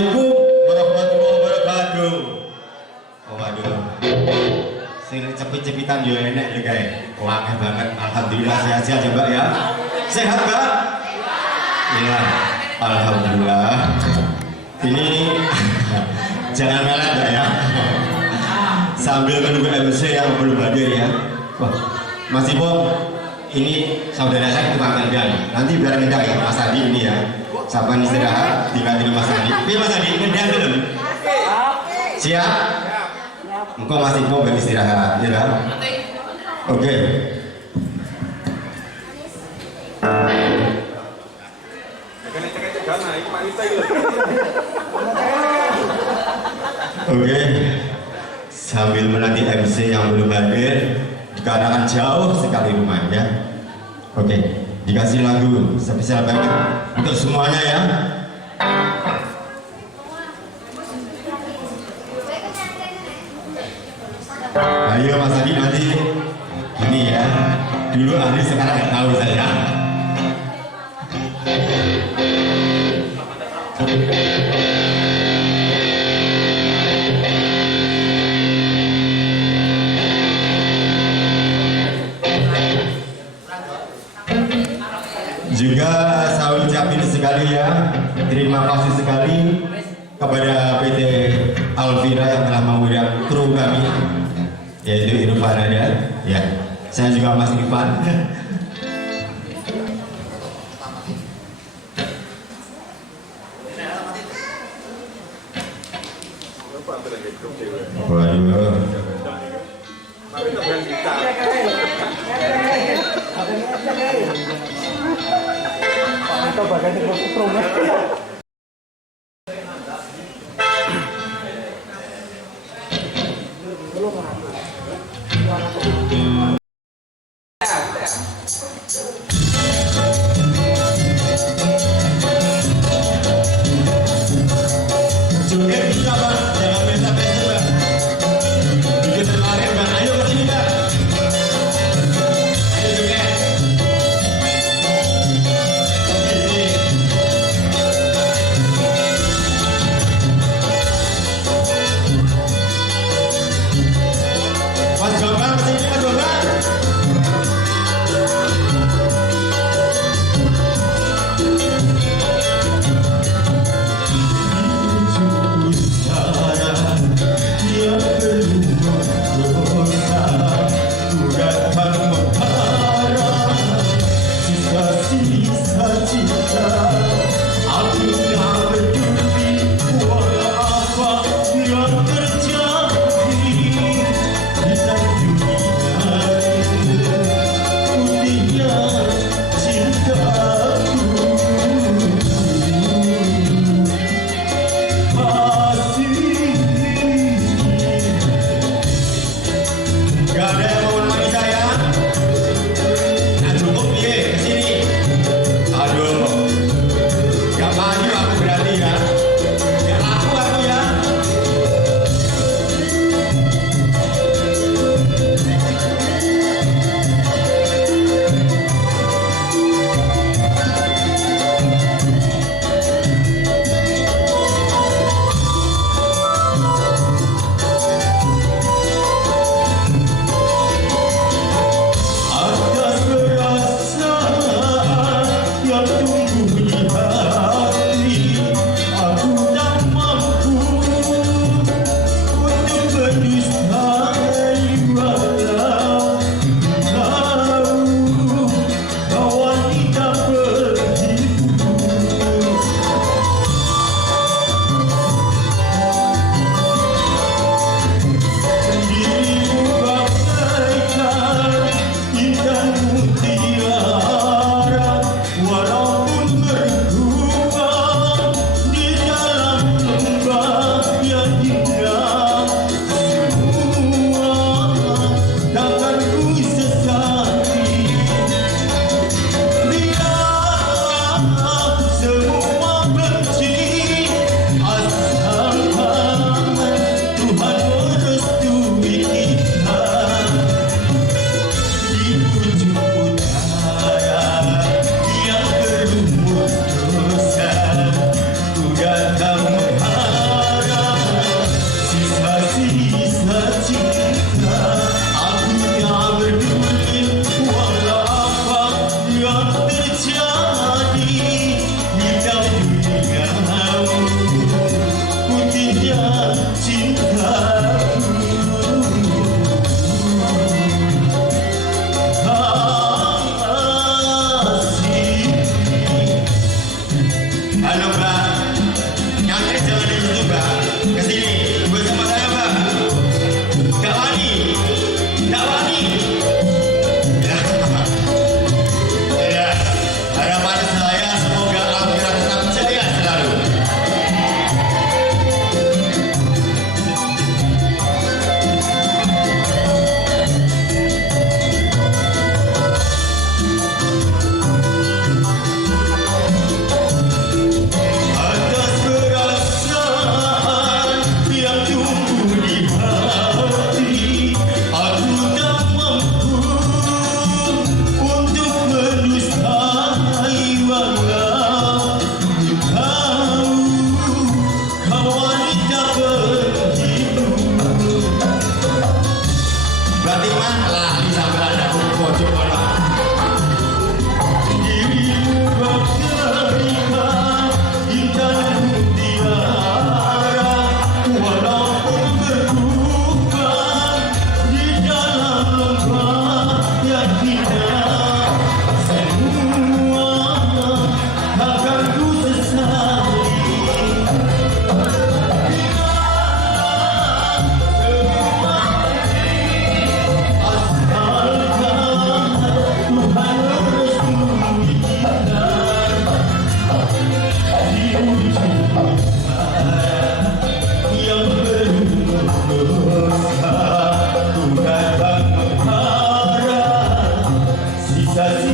Assalamualaikum warahmatullahi wabarakatuh. Oh waduh, sing cepit-cepitan yo enek ya guys. Wangi banget, alhamdulillah sehat-sehat ya Mbak ya. Sehat Mbak? Iya, alhamdulillah. Ini jangan ngalah ya. Sambil menunggu MC yang belum hadir ya. Wah, Mas Ibo, ini saudara saya tukang kendang. Nanti biar ngendang ya Mas Adi ini ya. Sampai istirahat diganti Mas Adi. Tapi Mas Adi ngendang belum? Siap? Engkau Mas Ibo beristirahat, ya kan? Oke. Oke. Sambil menanti MC yang belum hadir, dikarenakan jauh sekali rumahnya. Oke, dikasih lagu spesial banget untuk semuanya ya. Ayo Mas Adi nanti ini ya. Dulu Adi sekarang nggak tahu saya. Juga saya ucapin sekali ya, terima kasih sekali kepada PT Alvira yang telah mengundang kru kami, yaitu Irfan ada, ya. Saya juga Mas Irfan. Waduh. Aduh, gak maju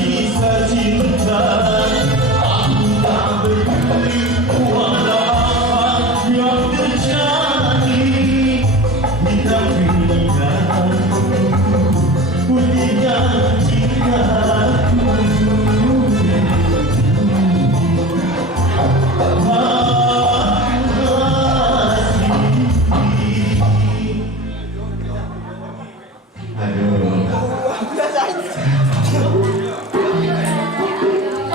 bisa cinta. Aku tak peduli walau apa yang terjadi. Hitam pilihan putihnya cintaku.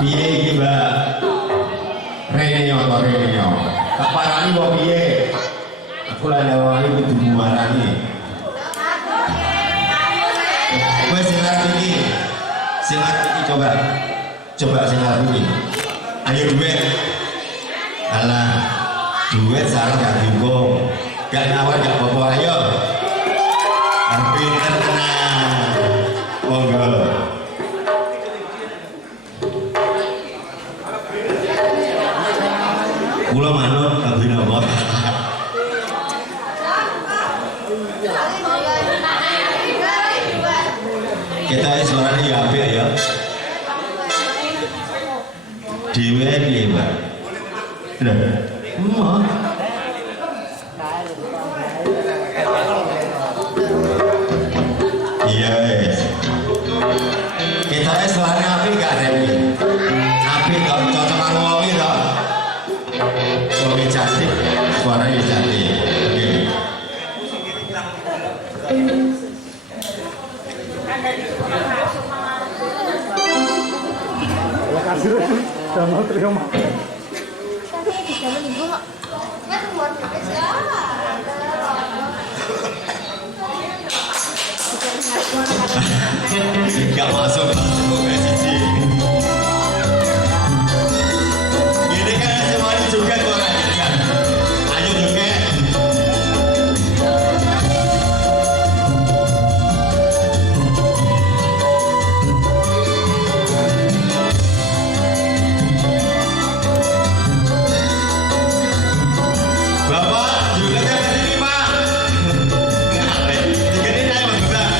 Piye iki, Mbak? Rene apa rene? Tak parani kok piye? Aku lah nyawani kudu muarani. Wes sing arep iki. Sing arep iki coba. Coba sing arep iki. Ayo duit. Alah, duit salah gak dihukum. Gak nawar gak apa-apa, ayo. Pinter tenang. Monggo. Kula manut kangge napa? Kita suaranya ya apik ya. Dhewe piye, Mbak? Lho, iya wes. Kita suaranya apik gak Remi? Apik kok cocok karo wong iki to. Suami cantik, suaranya cantik. Oke. Kasih sama terima. Gak masuk sih. Ini kan semuanya juga orang kan. Ayo juga. Bapak juga kan ke sini, Pak. Digini saya Mas Bapak.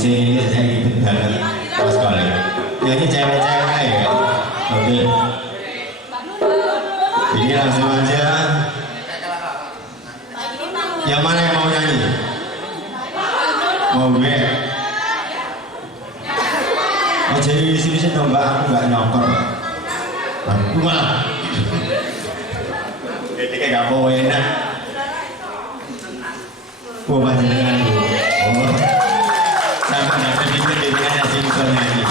sini saya ribet banget pas sekali. Ya ini cewek-cewek ya. Oke. Ini langsung aja. Yang mana yang mau nyanyi? Mau gue? Oh jadi di sini sih dong mbak, aku nggak nyokor. Aku malah. Jadi kayak nggak mau enak. Oh banyak dengan bu. Oh. Sama nggak sedikit dengan yang sini bisa nyanyi.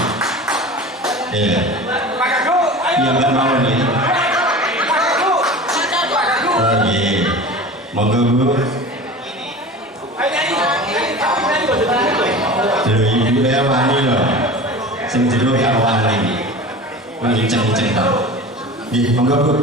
Iya. Iya mbak mau nih. Oh iya. Monggo bu. Loh ibu ya wani loh. Sing jero ya wani. Wani ceng-ceng tau. Nggih, monggo bu.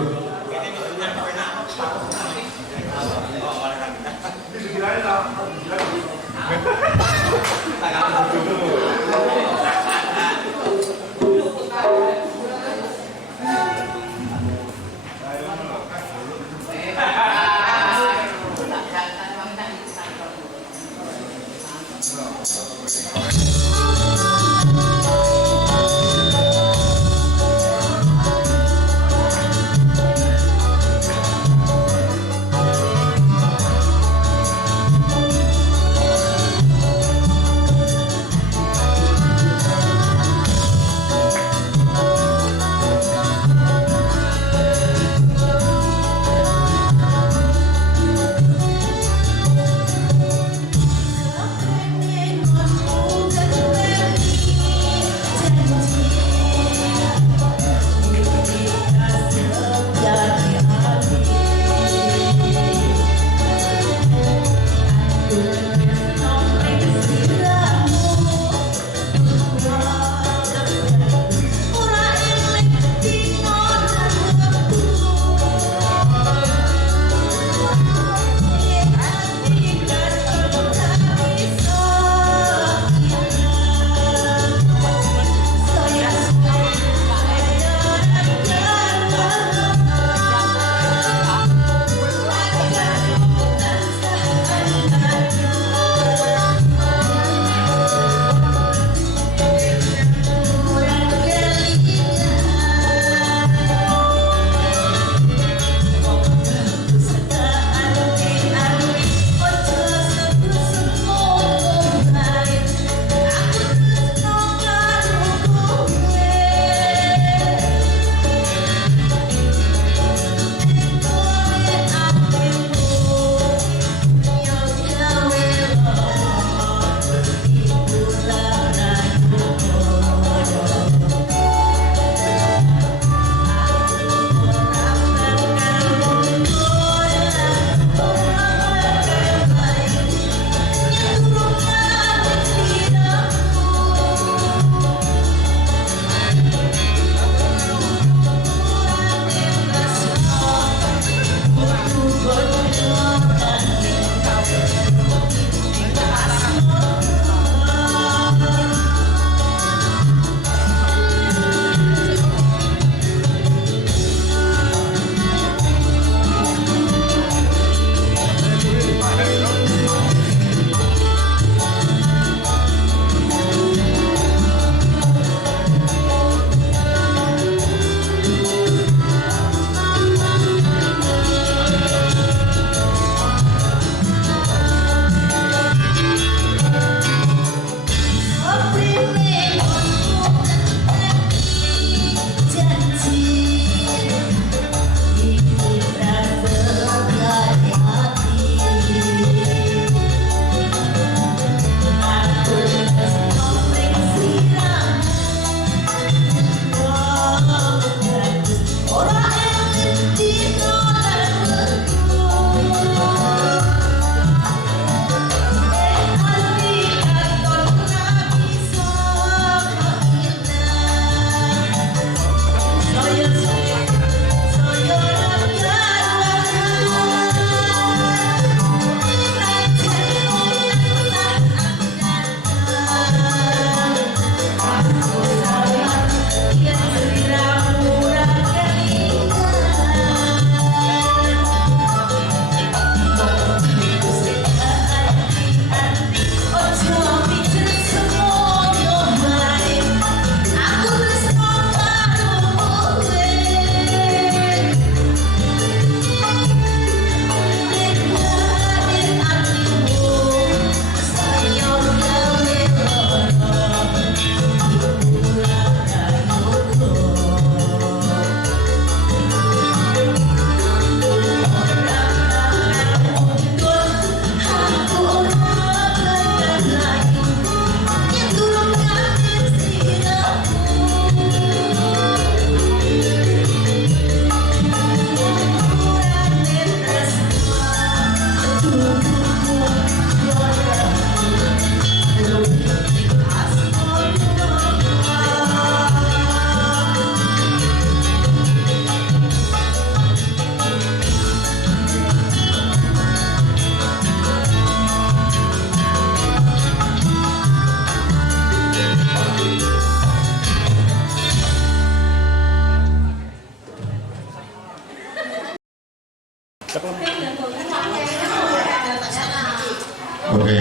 Oke,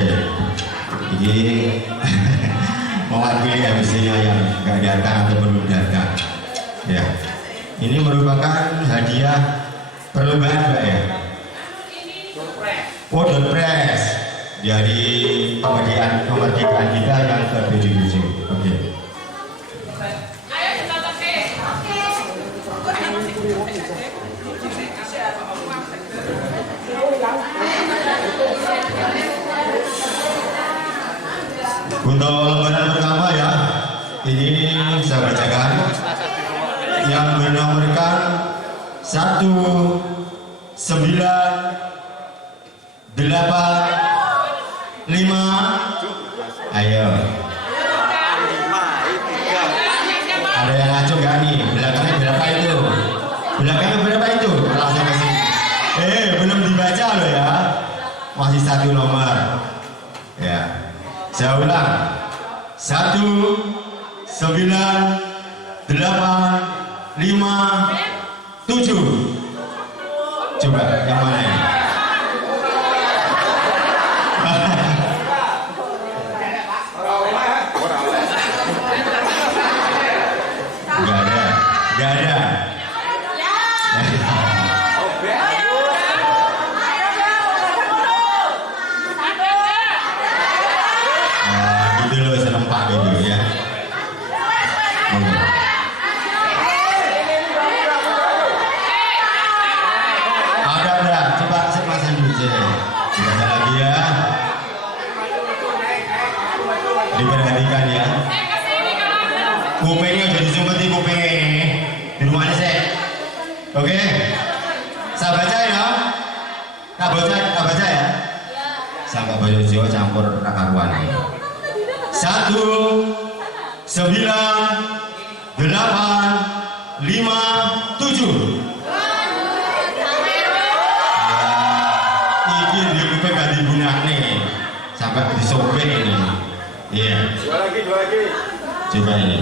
ini mewakili MC-nya yang nggak datang atau belum datang. Ya, ini merupakan hadiah perlombaan Mbak ya. Oh, door press dari kemerdekaan kita yang ke-77. Oke. Untuk lembaran pertama ya, ini saya bacakan yang bernomorkan 1985. Ayo. Ada yang ngaco nggak nih? Belakangnya berapa itu? Belakangnya berapa itu? Langsung kasih. Belum dibaca loh ya. Masih satu nomor. Ya. Saya ulang. 198557. Coba yang mana ini? Gak ada. Gitu loh, serempak gitu ya. Ada. Coba sepasang dulu aja. Tidak lagi ya. Diperhatikan ya. Kupingnya jadi sumpetin kupingnya. Di rumahnya saya. Oke. Saya baca ya. Tak baca ya. Saya nggak baca Jawa campur rakaruan. 198557. Ini di kuping gak digunakan nih. Sampai disobek ini. Iya. Dua lagi. Coba ini.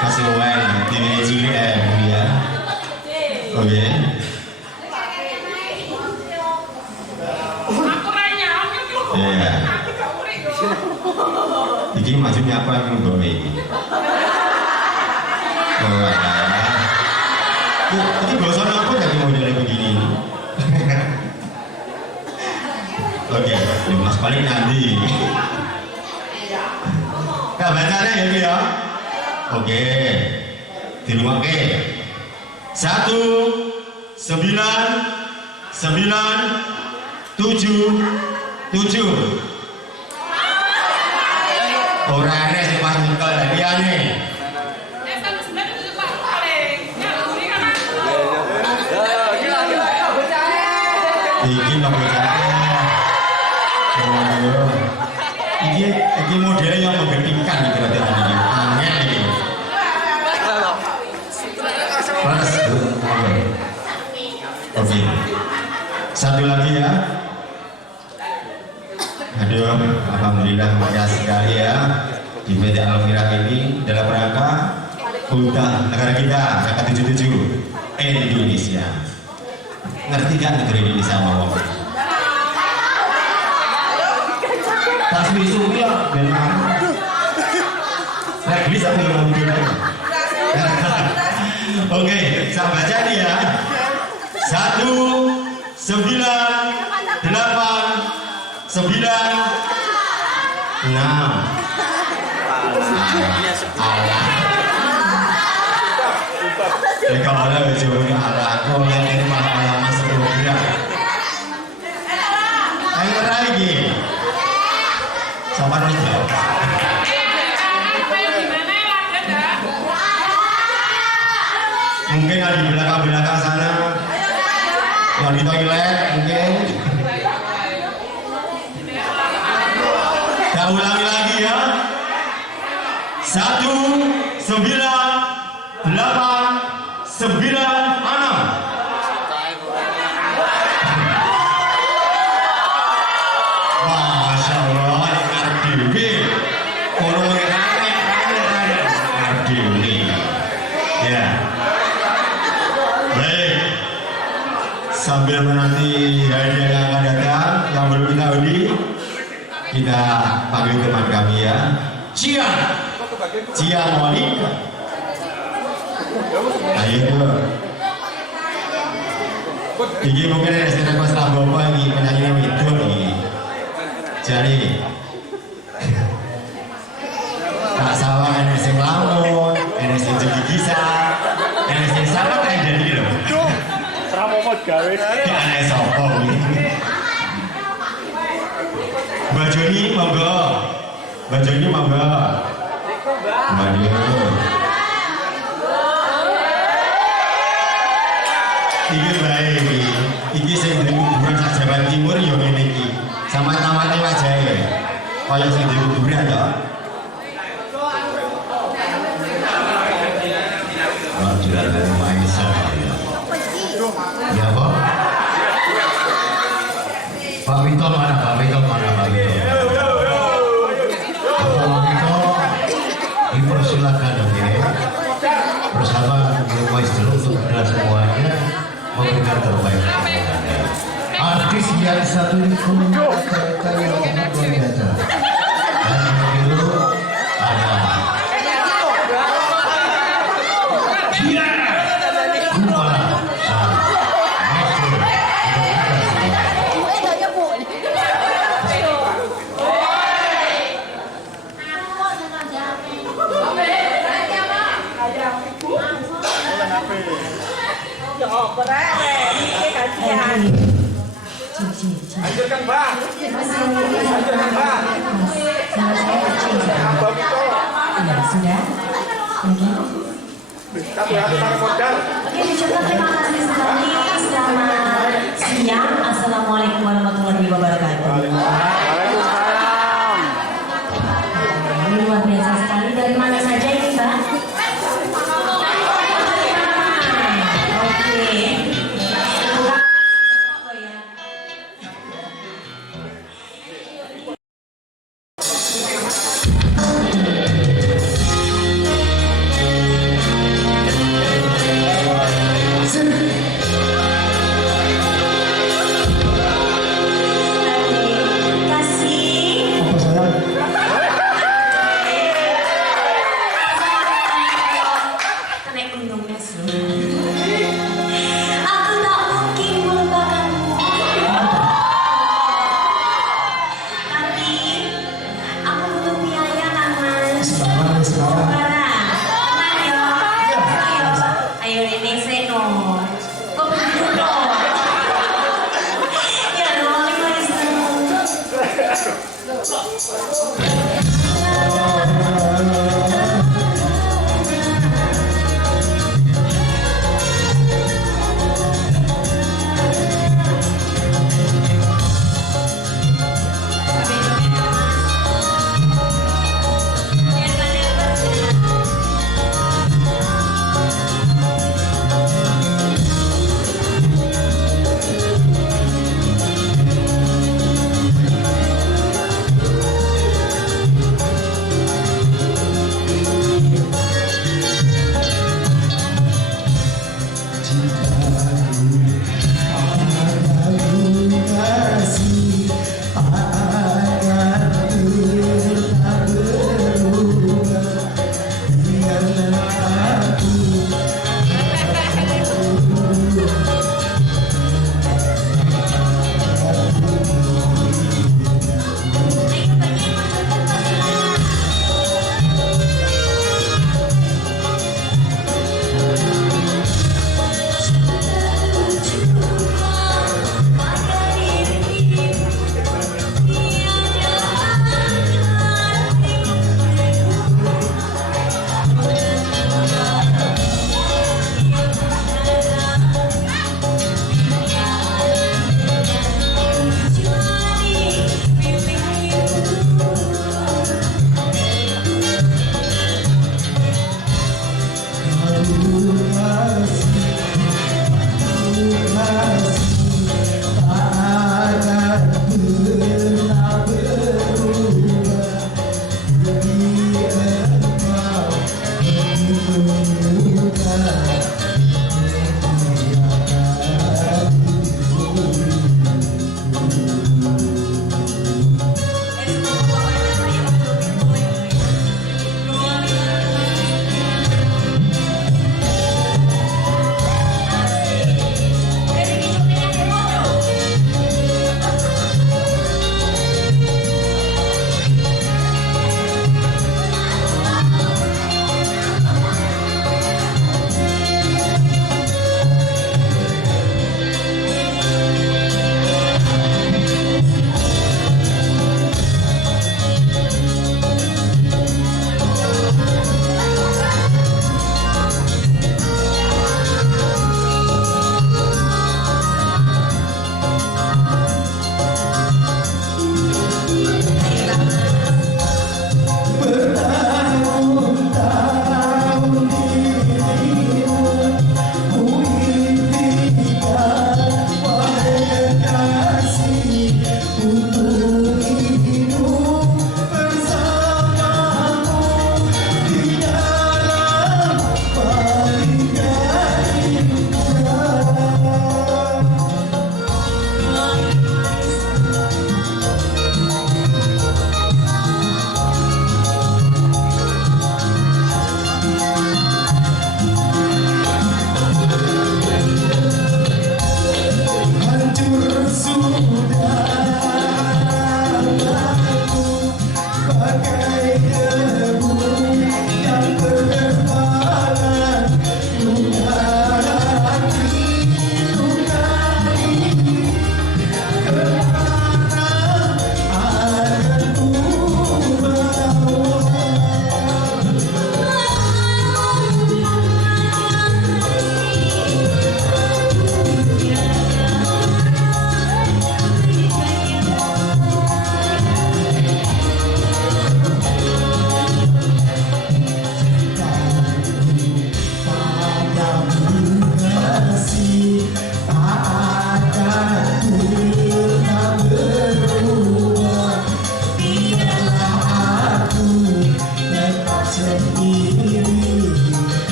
Kasih uang, TV cilik ya. Oke. Ya. Ini maksudnya apa yang membawa ini? Oh, ini bosan apa dari modelnya begini? Oke, Mas paling nanti. Nah, bacanya ya, ya. Oke, di rumah ke 1997. Orangnya sih pas nyekel dia nih. Ini nomor ini modelnya yang menggentingkan gitu berarti ini aneh ini. Oke, satu lagi ya. Aduh, alhamdulillah meriah sekali ya di PT Alfira ini dalam rangka ultah negara kita yang ke-77 Indonesia. Ngerti kan negara Indonesia mau? Tasbih suya benar. Lagi sampai mau bilang. Oke, saya baca nih ya. 1986. Kalau ada ujungnya aku yang ini malam sebelumnya. Ayo lagi. Sama nih. Mungkin ada di belakang sana. Yang di toilet mungkin. Kita ulangi lagi ya. 1986. Masya Allah, Ardewi. Orang Ardewi. Ya. Baik. Sambil menanti hadiah yang akan datang, yang belum kita undi, kita panggil teman kami ya. Cia Monica. Ayo dong. Ini mungkin ada cerita masalah bapak ini penyanyi itu nih. Jadi tak sawah ada sing lamun, ada sing jadi kisah, ada sing sangat kayak jadi loh. Ramomot gawe. Ya ada sopo ini. Baju ini monggo, baju ini monggo. Maju. Iki baik, iki sing di kuburan sak Jawa Timur yo ngene iki. Sama tawane wajahe. Kaya sing di kuburan to. Wajar dari Maisa. Ya, Pak. Pak Wito mana? Pak Wito mana? Pak Wito. Pak Wito, dipersilakan oke. Bersama Maestro untuk kita semuanya memberikan terbaik. Artis yang satu ini karya luar biasa. Dan itu ada Kumala sang maestro. Anjurkan Bang. Anjurkan Bang. Ya, sudah. Lagi. Satu hati para modal. Oke, dicoba terima kasih sekali. Selamat siang. Assalamualaikum warahmatullahi wabarakatuh. Waalaikumsalam. Ini luar biasa sekali. Dari mana saja ini, Mbak? Oke. Oh ya.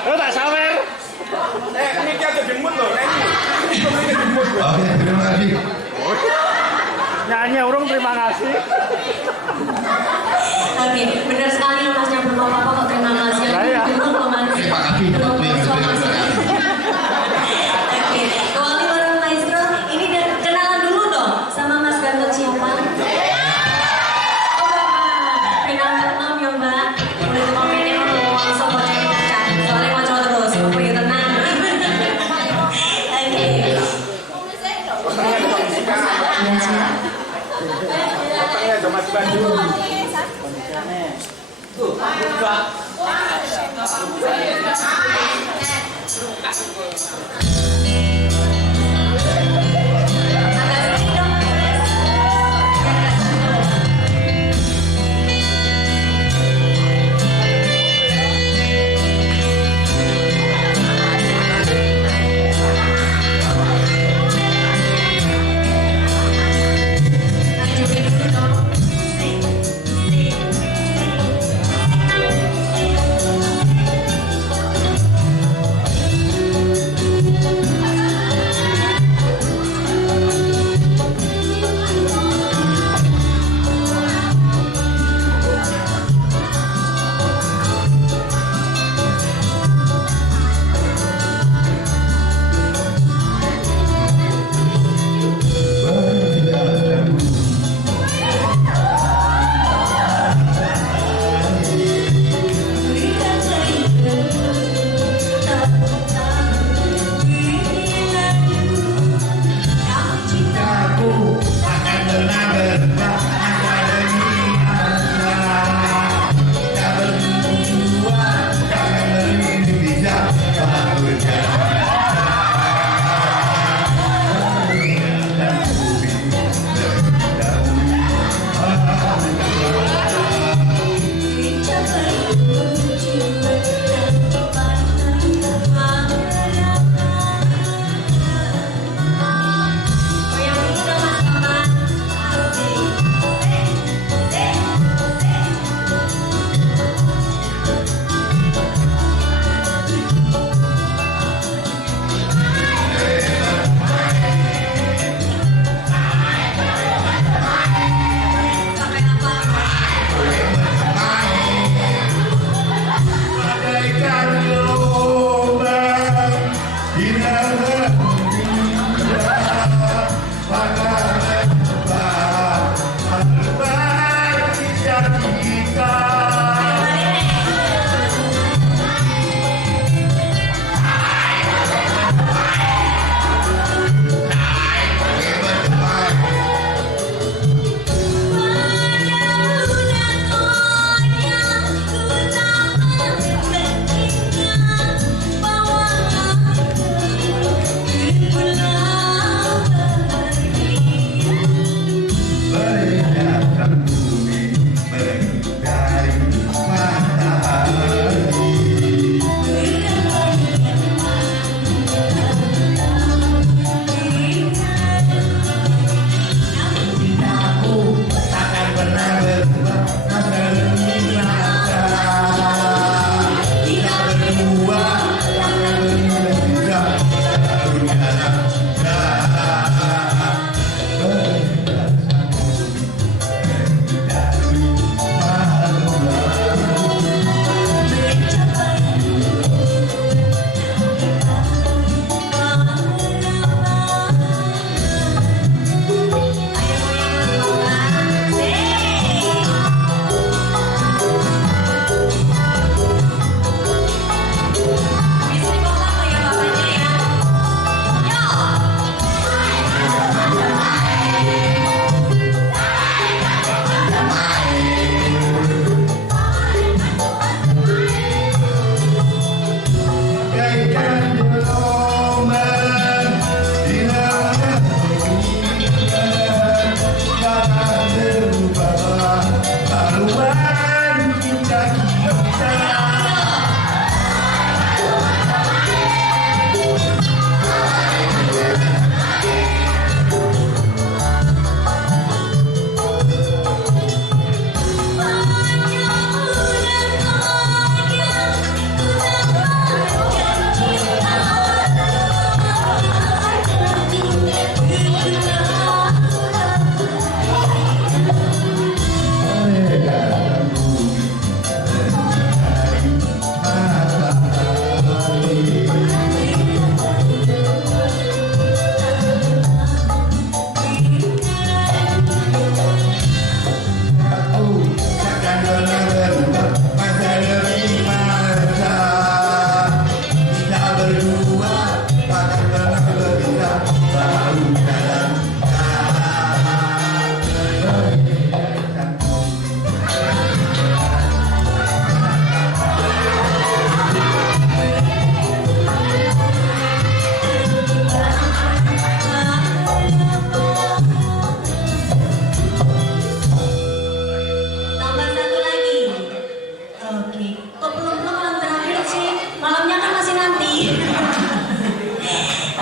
Lo tak sawer. Ini dia ada jemput loh. Oke, terima kasih. Nyanyi urung terima kasih. Oke, benar sekali masnya belum apa-apa kok, terima kasih. Saya. Terima kasih. Oke, Wali Warung Maestro, ini kenalan dulu dong sama Mas Ganteng siapa? Oh, kenalan nom ya Mbak. Boleh komennya langsung mau cari kaca. Soalnya mau coba terus, aku ya tenang. Oke. Ya, siap. Potongnya cuma baju. Agak sedikit dong, Mas. Lanjutin dulu dong. Sik.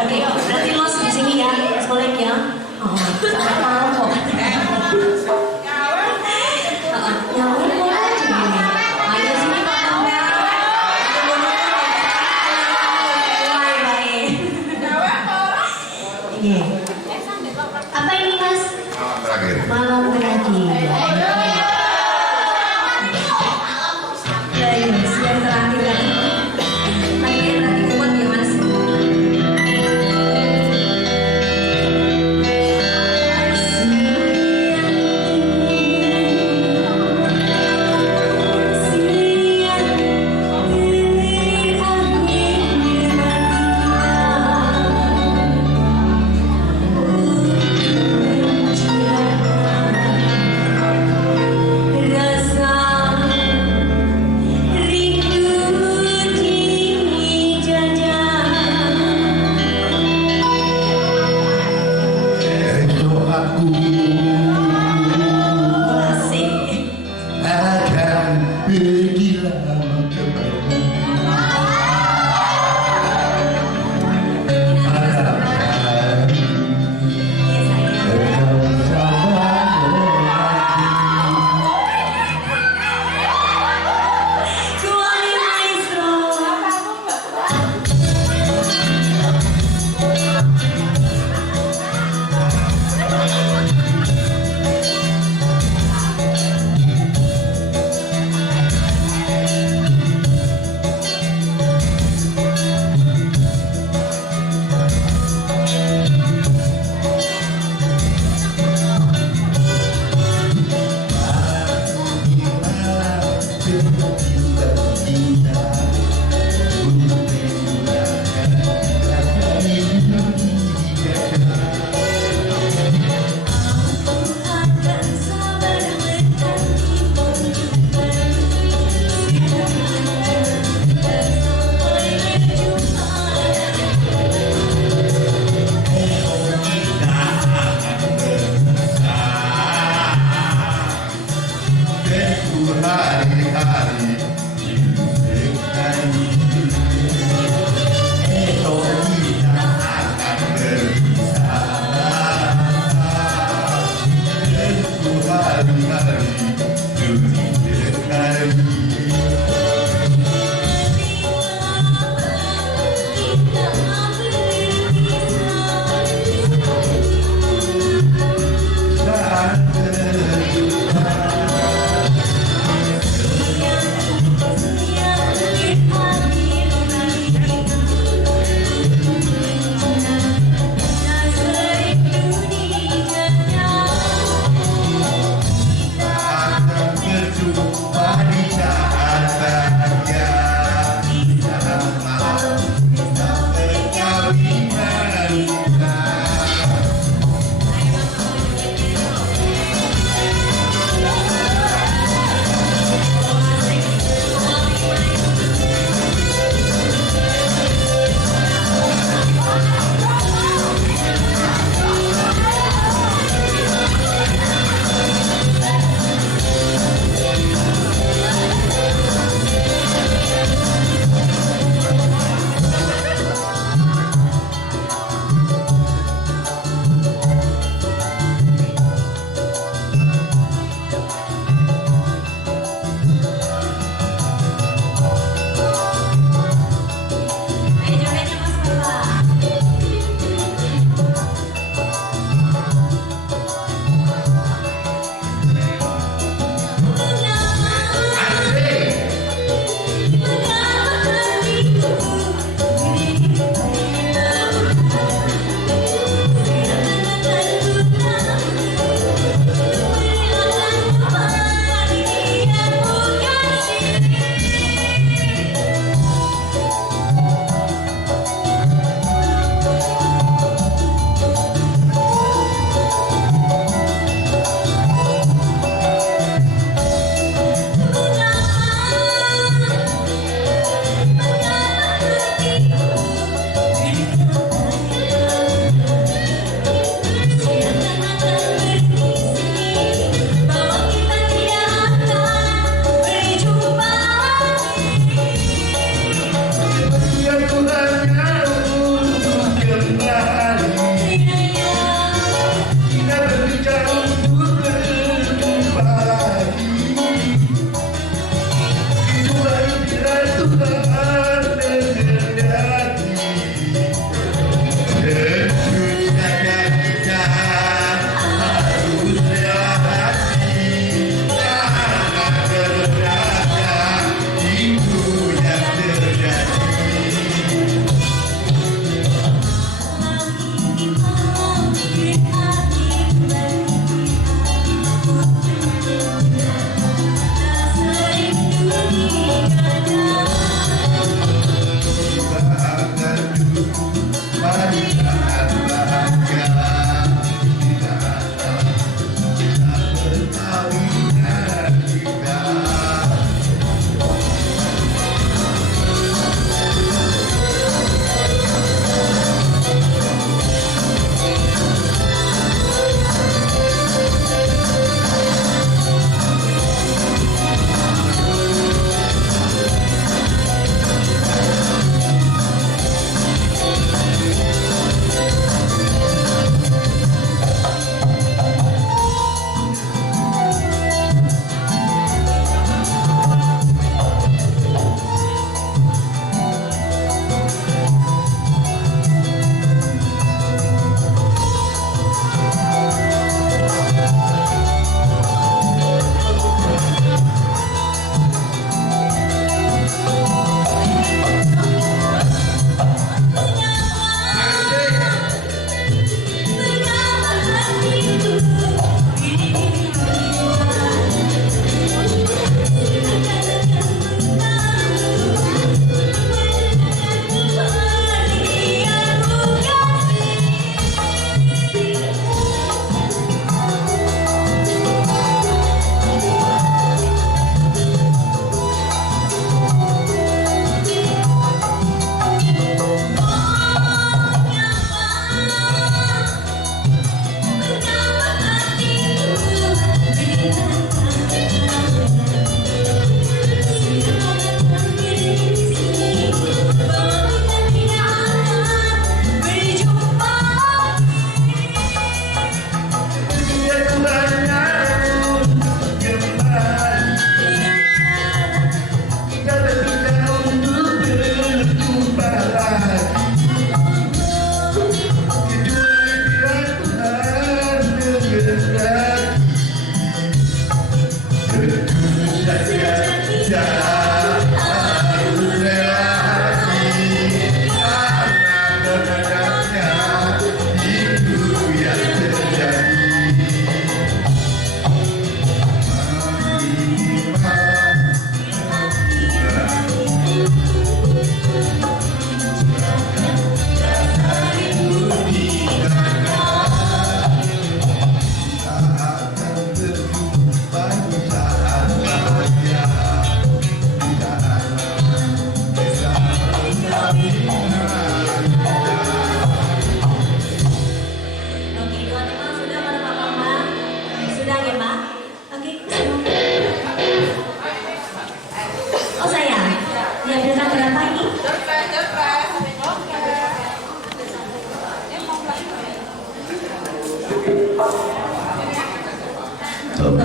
Oke, berarti los di sini ya, Solek ya. Oh, sampai malam kok. Ya udah, ayo sini Pak Kamera. Baik. Iya. Apa ini Mas? Terakhir. Malam terakhir. Ya, iya, siang terakhir kan. Nanti berarti kuat ya Mas. Siang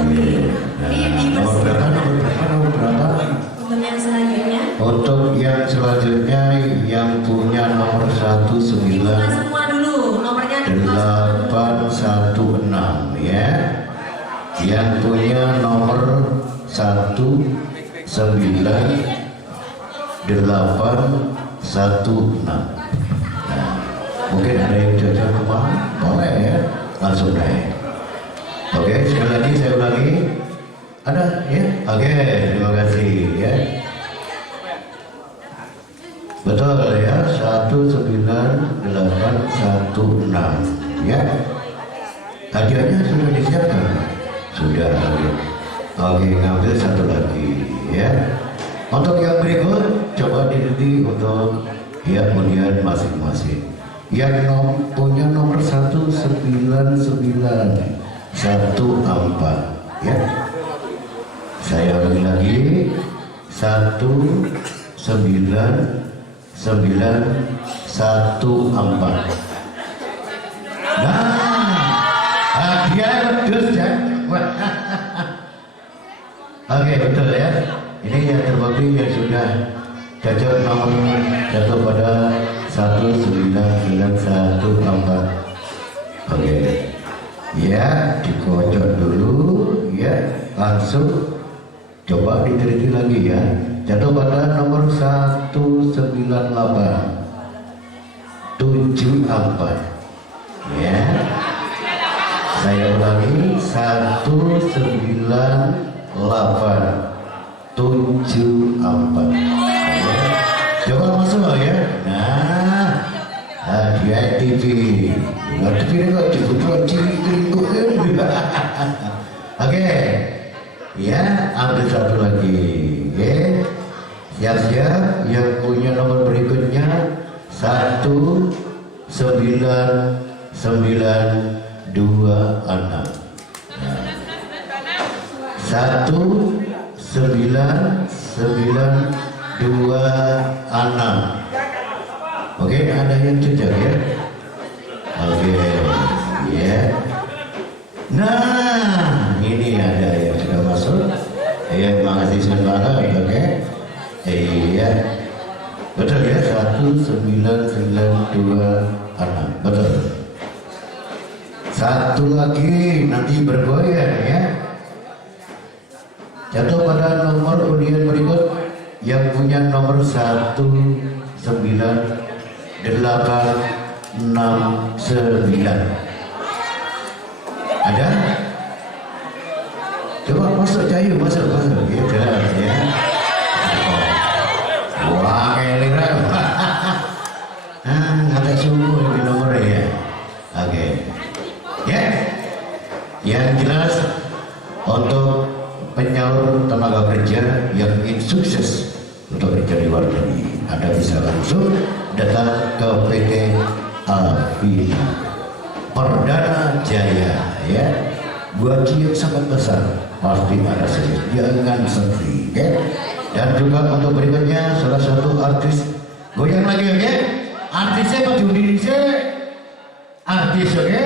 lagi. Nomor berapa? Untuk yang selanjutnya. Untuk yang selanjutnya yang punya nomor Dibuka 19 semua dulu. Nomornya dibuka semua. 816 ya. Yang punya nomor 19816. Nah, mungkin ada yang cocok kemana? Boleh ya, langsung naik. Oke, sekali lagi saya ulangi. Ada ya? Oke, terima kasih ya. Betul ya, 19816 ya. Hadiahnya sudah disiapkan? Sudah. Oke, ngambil satu lagi ya. Untuk yang berikut coba diteliti untuk ya undian masing-masing. Yang punya nomor 19914 ya. Saya ulangi lagi 19914. Nah, hadiah dus ya. Oke, betul ya. Ini yang terbukti yang sudah cocok nomor jatuh pada 19914. Oke. Ya, dikocok dulu ya, langsung coba diteliti lagi ya. Jatuh pada nomor 19874 ya. Saya ulangi 19874 ya. Coba masuk ya. Nah, hadiah TV. Nggak TV nggak dibuka Oke, ya ambil satu lagi. Oke, siap-siap yang punya nomor berikutnya 19926. 19926. Oke, ada yang cocok ya? Oke, ya. Nah, ini ada yang sudah masuk. Ya, terima kasih sebentar. Oke. Iya. Betul ya, 19926. Betul. Satu lagi nanti bergoyang ya. Jatuh pada nomor undian berikut yang punya nomor 19869. Ada? Coba masuk Cahayu, masuk. Gitu ya. Wah, elira. Ada sungguh di nomornya ya. Oke. Ya. Yang jelas untuk penyalur tenaga kerja yang ingin sukses untuk kerja di luar negeri, Anda bisa langsung datang ke PT Alvina Perdana Jaya ya. Bagi yang sangat besar pasti ada saja, jangan sedih ya. Dan juga untuk berikutnya salah satu artis goyang lagi ya. Artisnya Pak Judi artis oke.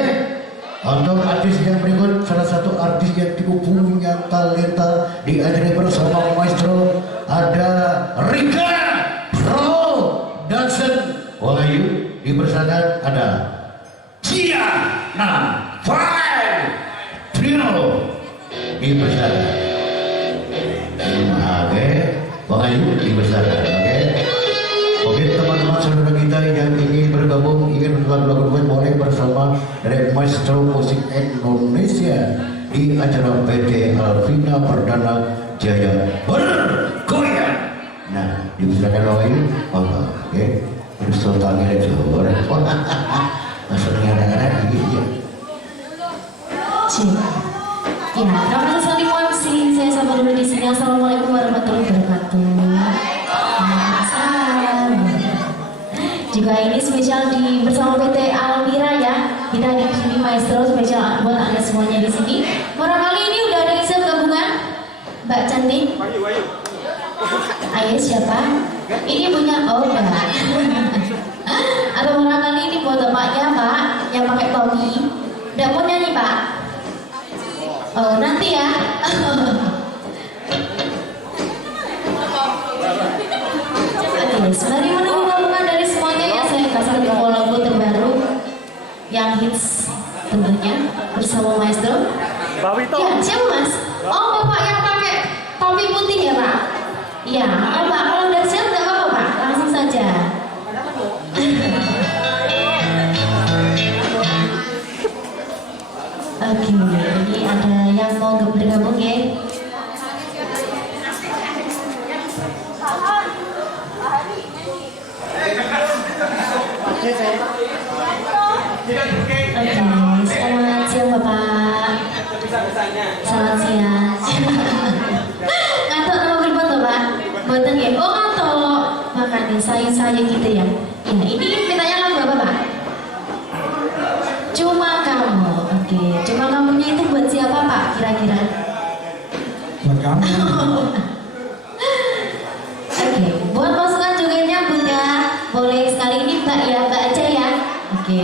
Untuk artis yang berikut, salah satu artis yang cukup punya talenta diajari bersama maestro ada Rika Production. Wahyu dipersanakan ada Ciana Five Trio dipersanakan. Oke, Wahyu dipersanakan. Oke teman-teman saudara kita yang ingin bergabung, ingin melakukan boleh bersama dari Maestro Musik Indonesia di acara PT Alvina Perdana Jaya bergoyang. Nah, diusahakan Wahyu, oke, sultannya itu, maksudnya ada gitu. Ya, terima kasih sekali MC. Saya sapa dulu di sini. Assalamualaikum warahmatullahi wabarakatuh. Juga ini spesial di bersama PT Alvira ya. Kita di sini maestro spesial buat Anda semuanya di sini. Barangkali ini udah ada yang siap gabungan? Mbak Cantik. Wayu. Ayo siapa? Ini punya oh enggak. Atau barangkali ini buat bapaknya Pak yang pakai topi. Udah mau nyanyi Pak? Oh nanti ya. Oke, sembari menunggu gabungan dari semuanya ya saya kasih lagu terbaru yang hits tentunya bersama Maestro. Mbak Wito. Ya, siapa Mas? Oh, Bapak yang pakai topi putih ya, Pak? Iya, oh, Pak, kalau udah siap nggak apa-apa, Pak. Langsung saja. Oke, ini ada yang mau bergabung ya? Oke, selamat siang Bapak. Selamat siang. Ngantuk nama berbuat Bapak? Buatan ya? Oh ngantuk. Makanya saya gitu ya. Ya ini mintanya lagu apa Pak? Cuma kamu. Oke, cuma kamunya itu buat siapa Pak kira-kira? Buat kamu. Oke, buat pasukan jogetnya Bunda, boleh sekali ini Mbak ya, Mbak aja ya. Oke.